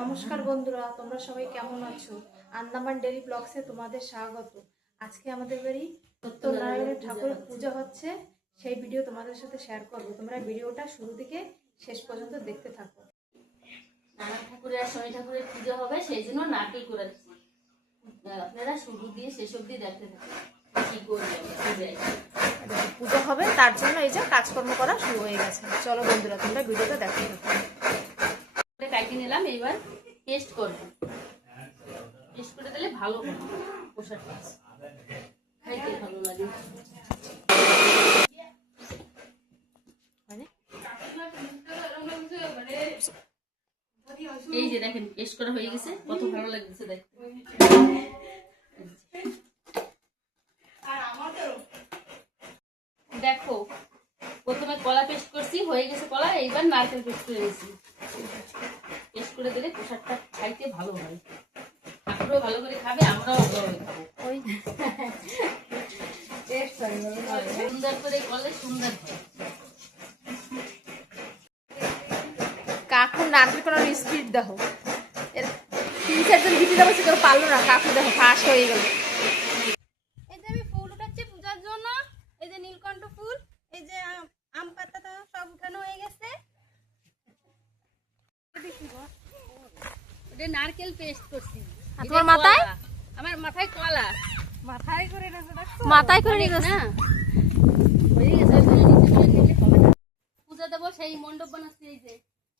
নমস্কার বন্ধুরা, তোমরা সবাই কেমন আছো? আন্দামান ডেইলি ব্লগসে তোমাদের স্বাগত। আজকে আমাদের বাড়ি সত্যনারায়ণের ঠাকুরের পূজা হচ্ছে, সেই ভিডিও তোমাদের সাথে শেয়ার করব। তোমরা ভিডিওটা শুরু থেকে শেষ পর্যন্ত দেখতে থাকো। নানা ঠাকুরের আর শনি ঠাকুরের পূজা হবে, সেই জন্য নারকেল করেছি। আপনারা শুরু দিয়ে শেষ অব্দি দেখতে থাকুন কি করবেন। পূজা হবে তার জন্য এই যে কাজকর্ম করা শুরু হয়ে গেছে। চলো বন্ধুরা, তোমরা ভিডিওটা দেখতে থাকো। কাটিয়ে নিলাম, এবার টেস্ট করবো। টেস্ট করে দিলে ভালো হবে, প্রসাদটা খাইতে ভালো লাগে। এই যে দেখেন টেস্ট করা হয়ে গেছে, কত ভালো লাগছে দেখতে। দেখো, প্রথমে কলা পেস্ট করছি, হয়ে গেছে কলা, এইবার নারকেল পেস্ট করে দিয়েছি। পেস্ট করে দিলে প্রসাদটা খাইতে ভালো হয়, ঠাকুরও ভালো করে খাবে, আমরাও ভালো খাবো। ওই সুন্দর করে করলে সুন্দর হয়। কাকু নারকেল করার স্পিড দেখো, তিন চারজন দিতে যাবো, সে কেউ পারলো না। কাকু দেখো ফাঁস হয়ে গেল। এই যে আমি ফুল উঠাচ্ছি পূজার জন্য। এই যে নীলকণ্ঠ ফুল, এই যে আম পাতা তো সব উঠানো হয়ে গেছে। এটা নারকেল পেস্ট করছি। তোমার মাথায়? আমার মাথায় কলা। মাথায় করে মাথায় করে নিয়ে না হয়ে গেছে। পূজা দেবো, সেই মণ্ডপ বানাচ্ছি। এই যে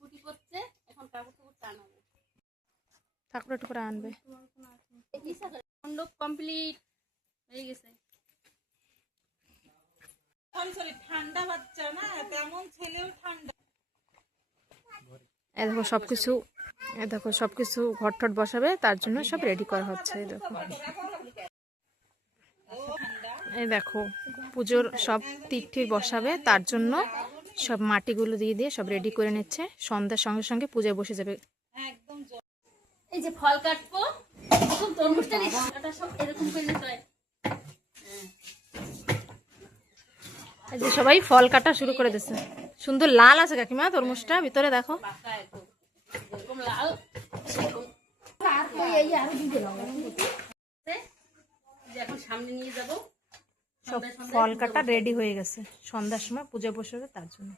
কুটি করছে, এখন কাপড় টাপড় টানাবো। ঠাকুর একটু করে আনবে। মণ্ডপ কমপ্লিট হয়ে গেছে। ঠান্ডা বাচ্চা না, তেমন ছেলেও ঠান্ডা। এই দেখো সবকিছু ঘর টট বসাবে, তার জন্য সব রেডি করা হচ্ছে। এই দেখো পুজোর সব তীর্থির বসাবে, তার জন্য সব মাটিগুলো দিয়ে দিয়ে সব রেডি করে নিচ্ছে। সন্ধ্যার সঙ্গে সঙ্গে পূজায় বসে যাবে। এই যে ফল কাটবো, এরকম তরমুজটা নিচ্ছি, সব এরকম করে নিতে হয়। এই যে সবাই ফল কাটা শুরু করে দিচ্ছে। সুন্দর লাল আছে কাকিমা তরমুজটা, ভিতরে দেখো। পাকা এরকম লাল। এখন সামনে নিয়ে যাবো। সব ফল কাটা রেডি হয়ে গেছে, সন্ধ্যার সময় পূজা বসবে তার জন্য।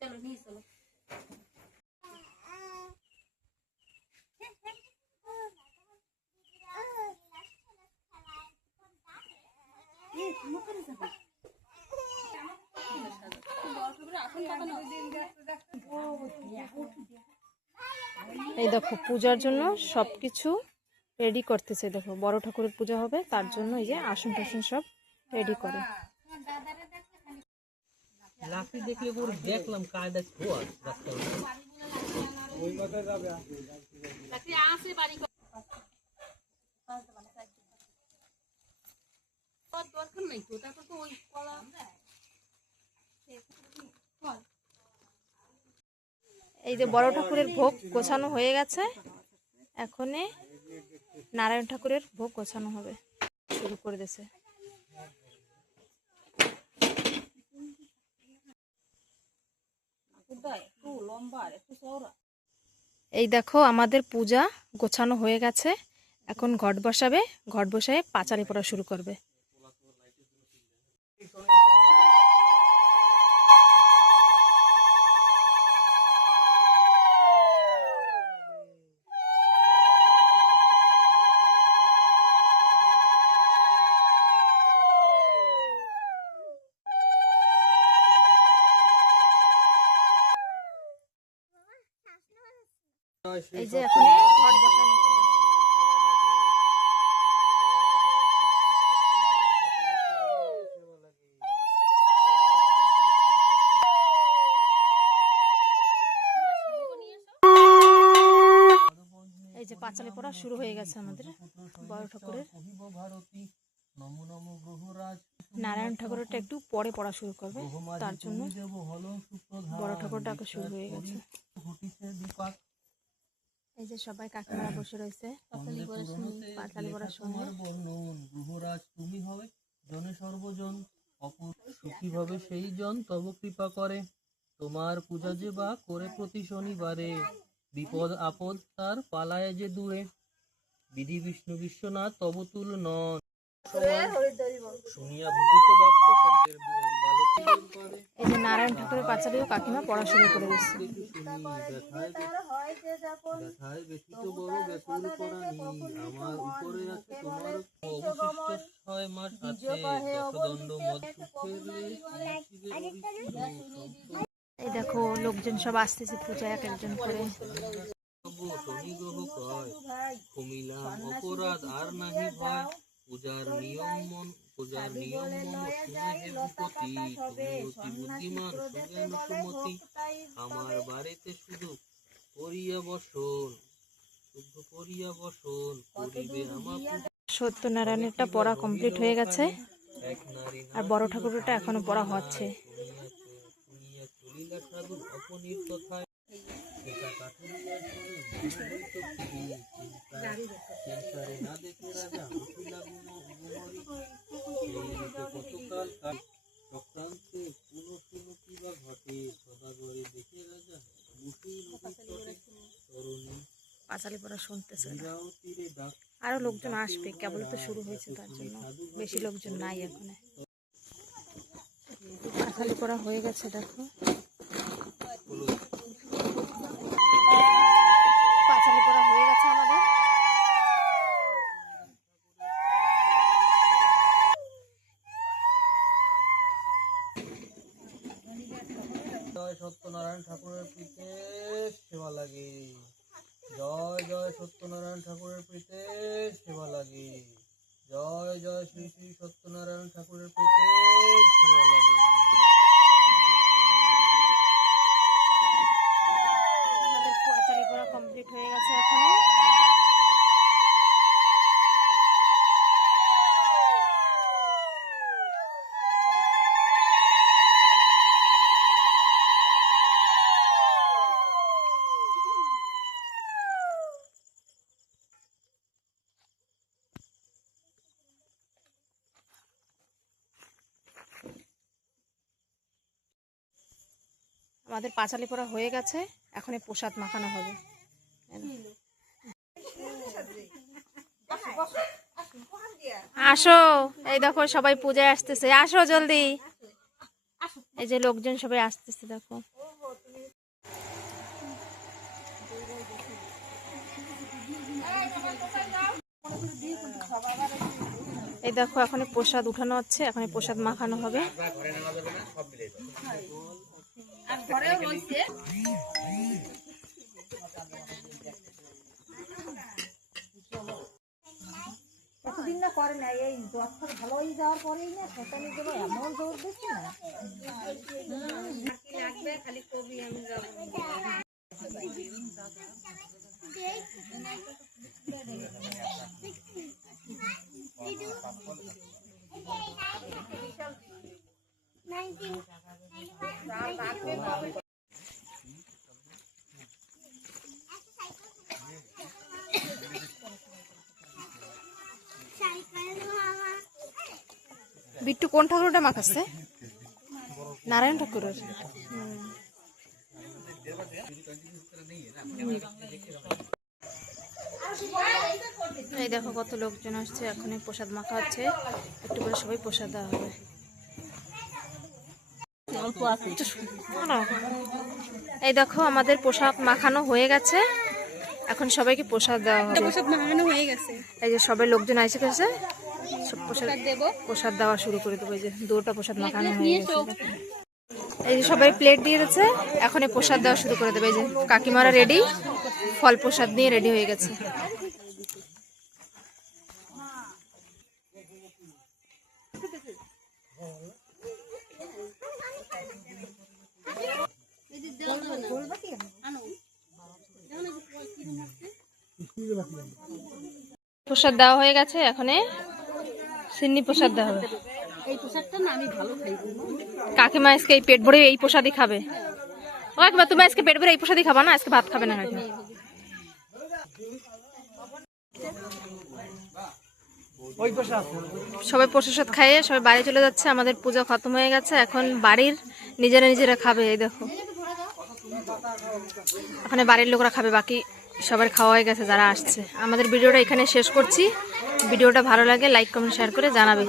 চলো নিয়ে চলো। এই দেখো পূজার জন্য সবকিছু রেডি করতেছে। দেখো বড় ঠাকুরের পূজা হবে, তার জন্য এই যে আসন টাসন সব রেডি করে। লাঠি দেখলে পুরো দেখলাম কায়দা খোয়া রাস্তা ওই মাথায় যাবে লাঠি আসে বাড়ি দরকার নাই তো, তারপর তো ওই কলা। এই যে বড় ঠাকুরের ভোগ গোছানো হয়ে গেছে, এখন নারায়ণ ঠাকুরের ভোগ গোছানো হবে, শুরু করে দিয়েছে। এই দেখো আমাদের পূজা গোছানো হয়ে গেছে, এখন ঘট বসাবে। ঘট বসায় পাঁচালি পড়া শুরু করবে। এই যে এখন ঘট বসানো হচ্ছে। এই যে পাঁচালি পড়া শুরু হয়ে গেছে আমাদের বড় ঠাকুরের। নারায়ণ ঠাকুরটা একটু পরে পড়া শুরু করবে, তার জন্য বড় ঠাকুরটা আগে শুরু হয়ে গেছে। এই যে সবাই কাকিমারা বসে রয়েছে পাঁচালি পড়ার সময়। তুমি হবে জনে সর্বজন সুখী ভাবে সেই জন তব কৃপা করে, তোমার পূজা যে বা করে প্রতি শনিবারে, বিপদ আপদ তার পালায় যে দূরে, বিধি বিষ্ণু বিশ্বনাথ তবতুল নন। শুনিয়া ভূষিত বাক্য শঙ্কের বালকের পরে এই যে নারায়ণ ঠাকুরের পাঁচালীও কাকিমা পড়া শুরু করে দিচ্ছে। ব্যথায় ব্যথিত বড় ব্যাকুল পরাণী, আমার উপরে আছে তোমার অবশিষ্ট 6 মাস আছে, দশদণ্ড মদ সুখের এই দেখো লোকজন সব আসতেছে পূজা এক একজন করে। শনিগ্রহ কয় কমিলাম অপরাধ আর নাহি ভয়, পূজার নিয়ম মন শুনে হে ভূপতি, তুমি অতি বুদ্ধিমান সুজ্ঞান সুমতি, আমার বাড়িতে শুধু করিয়া বসন করিবে আমার সত্যনারায়ণেরটা পড়া কমপ্লিট হয়ে গেছে, এক নারী আর বড় ঠাকুরটা এখনো পড়া হচ্ছে। শুনিয়া চলিলা সাধু অপনির কথায়, সেটা কাঠুরিয়া সংসারে না দেখে রাজা উঠিলা গুমরি, কতকাল চক্রান্তে পুনঃ কিবা ঘটে, সদাগরে দেখে রাজা বুঝেই তরুণী পাঁচালী পড়া শুনতেছে না। বিরাও তীরে ডাক আরো লোকজন আসবে, কেবল তো শুরু হয়েছে, তার জন্য বেশি লোকজন নাই এখন। পাঁচালী পড়া হয়ে গেছে দেখো, পাঁচালী পড়া হয়ে গেছে আমাদের। জয় সত্যনারায়ণ ঠাকুরের প্রীতে সেবা লাগে, জয় জয় সত্যনারায়ণ ঠাকুরের প্রীতে সেবা লাগে, জয় জয় শ্রী শ্রী সত্যনারায়ণ ঠাকুরের প্রীতে সেবা লাগে। আমাদের পাঁচালী পড়া কমপ্লিট হয়ে গেছে এখানে। আমাদের পাঁচালী পড়া হয়ে গেছে, এখন প্রসাদ মাখানো হবে। আসো, এই দেখো সবাই পূজায় আসতেছে, আসো জলদি। এই যে লোকজন সবাই আসতেছে দেখো। এই দেখো এখন প্রসাদ উঠানো হচ্ছে, এখন প্রসাদ মাখানো হবে। এতদিন না করে না, এই জ্বর ভালো হয়ে যাওয়ার পরেই না শতানি দেবো এমন জোর দিচ্ছে না। বিট্টু কোন ঠাকুরটা মাখাচ্ছে? নারায়ণ ঠাকুরের। এই দেখো কত লোকজন আসছে, এখন প্রসাদ মাখা হচ্ছে, একটু করে সবাই প্রসাদ দেওয়া হবে। এই দেখো আমাদের প্রসাদ মাখানো হয়ে গেছে, এখন সবাইকে প্রসাদ দেওয়া হবে। প্রসাদ মাখানো হয়ে গেছে, এই যে সবাই লোকজন এসে গেছে, সব প্রসাদ দেওয়া শুরু করে দেবো। এই যে দুটো প্রসাদ মাখানো হয়ে গেছে, এই যে সবাই প্লেট দিয়ে দিচ্ছে, এখন এই প্রসাদ দেওয়া শুরু করে দেবে। এই যে কাকিমারা রেডি, ফল প্রসাদ নিয়ে রেডি হয়ে গেছে। প্রসাদ দেওয়া হয়ে গেছে, এখন সিন্নি প্রসাদ দেওয়া হবে। এই পোশাকটা না আমি ভালো খাই। কাকিমা আজকে এই পেট ভরে এই প্রসাদই খাবে। ও কাকিমা তুমি আজকে পেট ভরে এই প্রসাদই খাবা না, আজকে ভাত খাবে না কাকিমা। সবাই প্রসাদ খাইয়ে সবাই বাড়ি চলে যাচ্ছে, আমাদের পূজা খতম হয়ে গেছে, এখন বাড়ির নিজেরা নিজেরা খাবে। এই দেখো ওখানে বাড়ির লোকরা খাবে, বাকি সবার খাওয়া হয়ে গেছে যারা আসছে। আমাদের ভিডিওটা এখানে শেষ করছি। ভিডিওটা ভালো লাগে লাইক কমেন্ট শেয়ার করে জানাবে।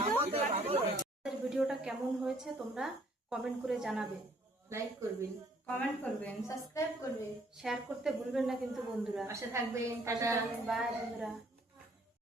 আমাদের ভিডিওটা কেমন হয়েছে তোমরা কমেন্ট করে জানাবে, লাইক করবেন, কমেন্ট করবেন, সাবস্ক্রাইব করবেন। শেয়ার করতে ভুলবেন না কিন্তু বন্ধুরা। পাশে থাকবেন। টাটা। বাই বন্ধুরা।